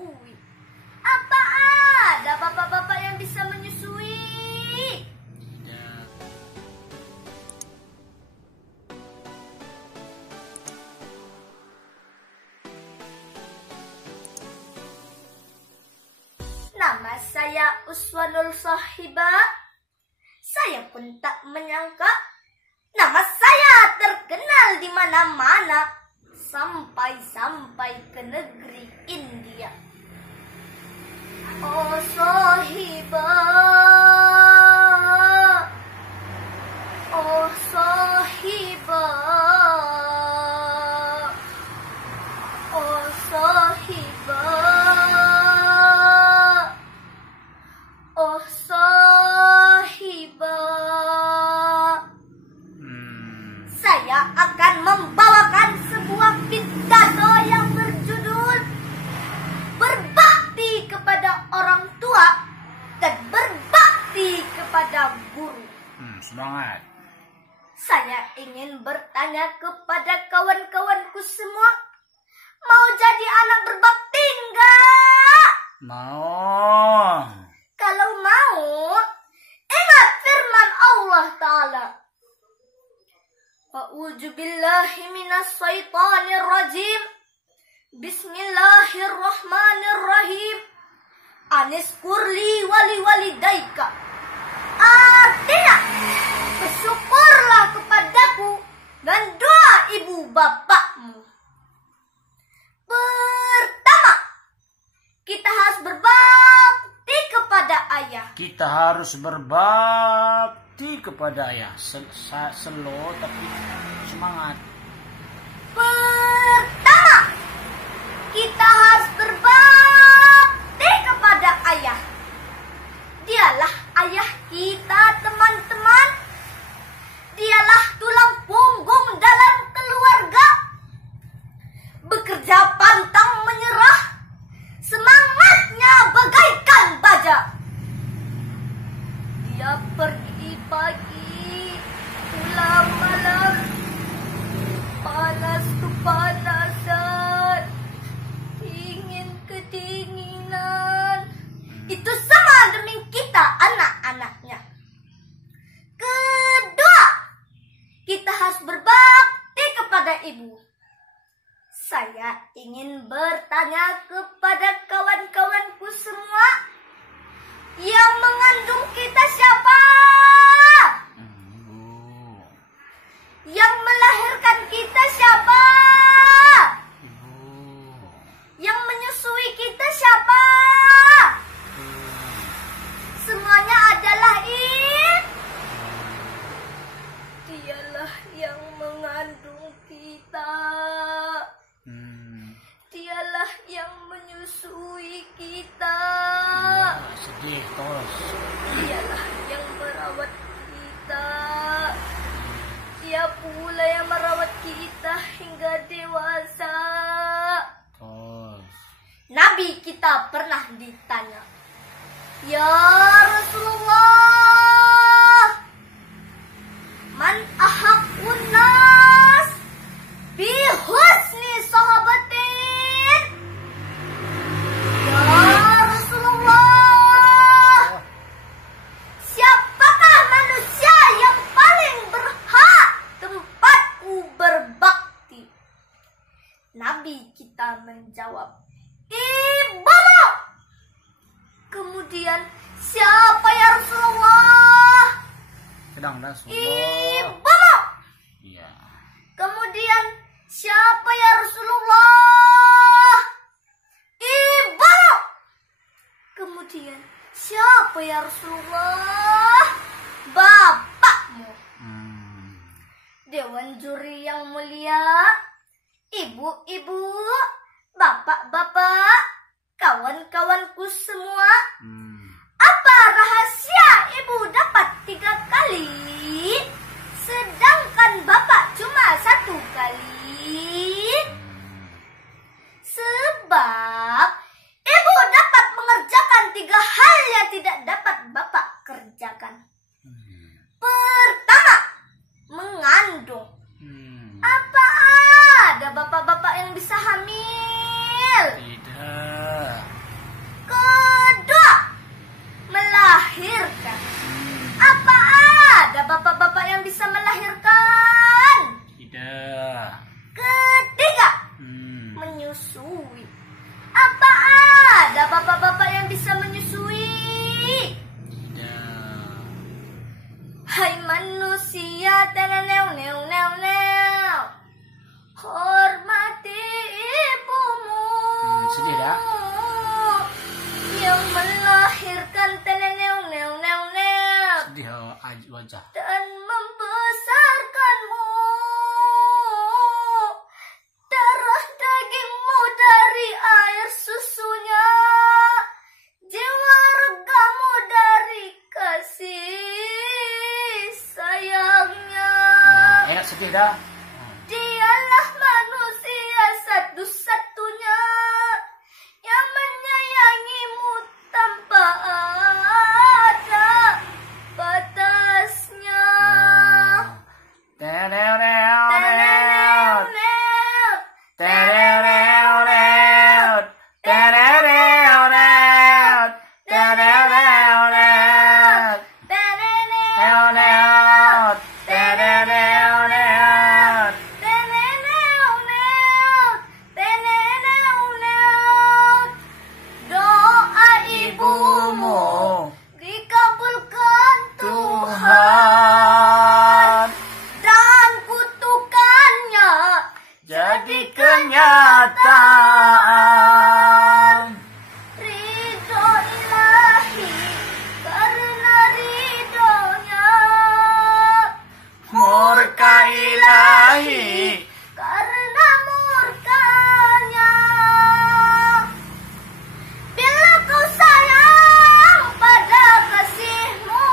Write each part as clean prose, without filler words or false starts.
menyusui. Apa ada bapak-bapak yang bisa menyusui? Tidak. Nama saya Uswanul Sahibah. Saya pun tak menyangka nama saya terkenal di mana-mana, sampai-sampai ke negeri India. Oh Sahibah, oh Sahibah, oh Sahibah, oh Sahibah. Saya akan membawakan sebuah pidato yang berjudul berbakti kepada orang tua dan berbakti kepada guru. Semangat. Saya ingin bertanya kepada kawan-kawanku semua, mau jadi anak berbakti enggak? Mau. Kalau mau, ingat firman Allah Ta'ala. A'udzu billahi minas syaitonir rajim. Bismillahirrahmanirrahim. Aniskurli wali walidaika. Artinya, bersyukurlah kepadaku dan doa ibu bapakmu. Pertama, kita harus berbakti kepada ayah. Kita harus berbakti kepada ayah. Slow tapi semangat. Pertama, kita harus berbakti kepada ayah. Dialah ayah kita, teman-teman. Dialah tulang punggung dalam keluarga. Bekerja pantang menyerah, semangatnya bagaikan baja. Dia pergi pagi, pulang malam, panas kepanasan, dingin kedinginan. Itu sama demi kita, anak-anaknya. Kedua, kita harus berbakti kepada ibu. Saya ingin bertanya kepada kawan-kawanku semua, yang mengandung kita siapa? Ibu. Yang melahirkan kita siapa? Ibu. Yang menyusui kita siapa? Semuanya adalah Dialah yang mengandung kita. Dialah yang menyusui kita. Sedih terus. Dialah yang merawat kita. Dia pula yang merawat kita hingga dewasa. Terus. Nabi kita pernah ditanya, "Ya Rasulullah, man ahaqqun nas bi husni sahabatin?" Ya Rasulullah, siapakah manusia yang paling berhak tempatku berbakti? Nabi kita menjawab, "Ibumu." Kemudian, siapa ya Rasulullah? Sedang Rasulullah. Ibumu. Iya. Kemudian, siapa ya Rasulullah? Ibumu. Kemudian, siapa ya Rasulullah? Bapakmu. Dewan juri yang mulia, ibu-ibu, bapak-bapak, kawan-kawanku semua, apa rahasia ibu dapat 3 kali, sedangkan bapak cuma 1 kali? Sebab ibu dapat mengerjakan 3 hal yang tidak dapat bapak kerjakan. Pertama, mengandung. Apa ada bapak-bapak yang bisa hamil? Tidak. wajah. dan membesarkanmu. Darah dagingmu dari air susunya, jiwa regamu dari kasih sayangnya. Enak sedih dah. Dialah manusia satu-satunya yang menyayangimu tanpa ada batasnya. Doa ibumu dikabulkan Tuhan, dan kutukannya Jadi kenyataan. ridho ilahi karena ridhonya, Murka ilahi. karena murkanya. Bila kau sayang pada kasihmu,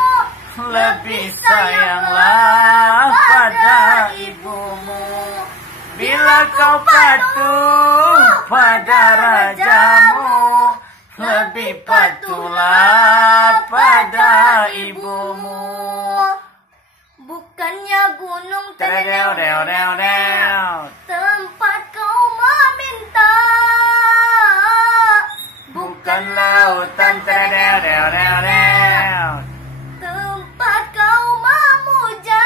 Lebih sayanglah pada ibumu. Bila kau patuh pada rajamu, lebih patuhlah pada ibumu. Bukannya gunung Terdeu, deu, deu, deu. tempat kau meminta, Bukan lautan terdeu, deu, deu, deu. tempat kau memuja.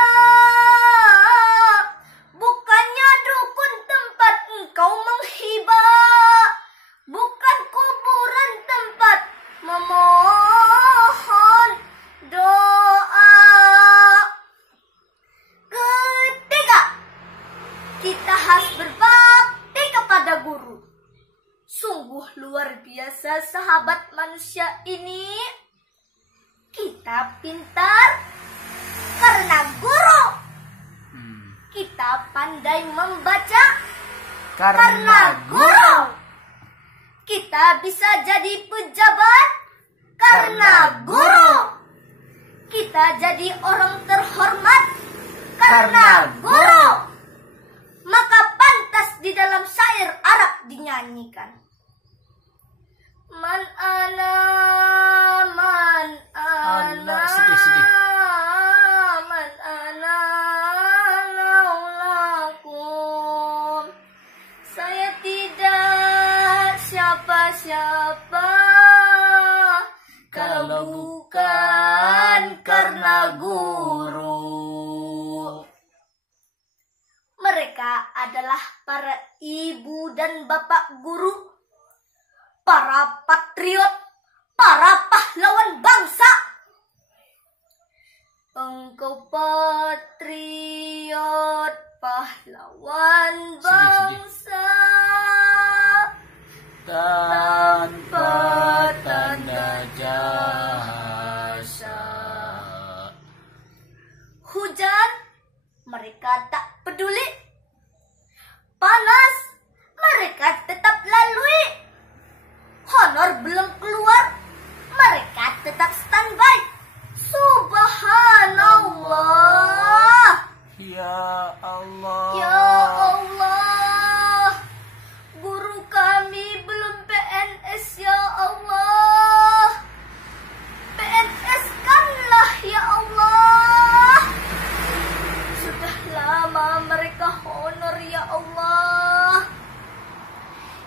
Bukannya dukun tempat engkau menghibah, bukan kuburan tempat memohon doa. Ketiga, kita harus berbakti kepada guru. Sungguh luar biasa sahabat manusia ini. Kita pintar karena guru. Kita pandai membaca karena guru. Kita bisa jadi pejabat karena guru. Kita jadi orang terhormat karena guru. Maka pantas di dalam syair Arab dinyanyikan. Man ana, man ana, Allah, sedih. man ana laulakum. Saya tidak siapa-siapa kalau bukan karena guru. Mereka adalah para ibu dan bapak guru, para patriot, para pahlawan bangsa. Engkau patriot, pahlawan bangsa, Tanpa tanda jasa. hujan mereka tak peduli, panas mereka tetap lalui, honor belum keluar mereka tetap standby. Subhanallah. Ya Allah. Ya Allah, guru kami belum PNS ya Allah. PNS kanlah ya Allah. Sudah lama mereka honor ya Allah.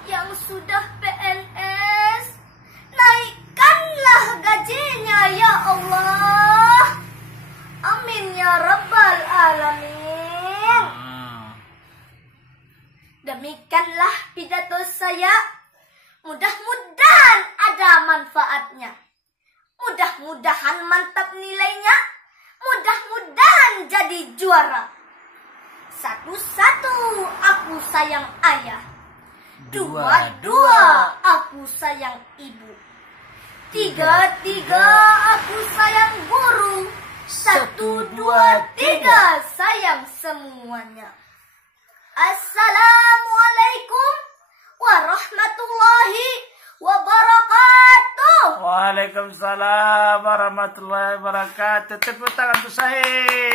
Yang sudah PNS, naikkanlah gajinya ya Allah. Amin ya rabbal alamin. Demikianlah pidato saya. Mudah-mudahan ada manfaatnya. Mudah-mudahan mantap nilainya. Mudah-mudahan jadi juara. Satu-satu aku sayang ayah. Dua-dua aku sayang ibu. Tiga-tiga aku sayang guru. 1, 2, 3. Sayang semuanya. Assalamualaikum warahmatullahi wabarakatuh. Waalaikumsalam warahmatullahi wabarakatuh. Tepuk tangan untuk Sahih.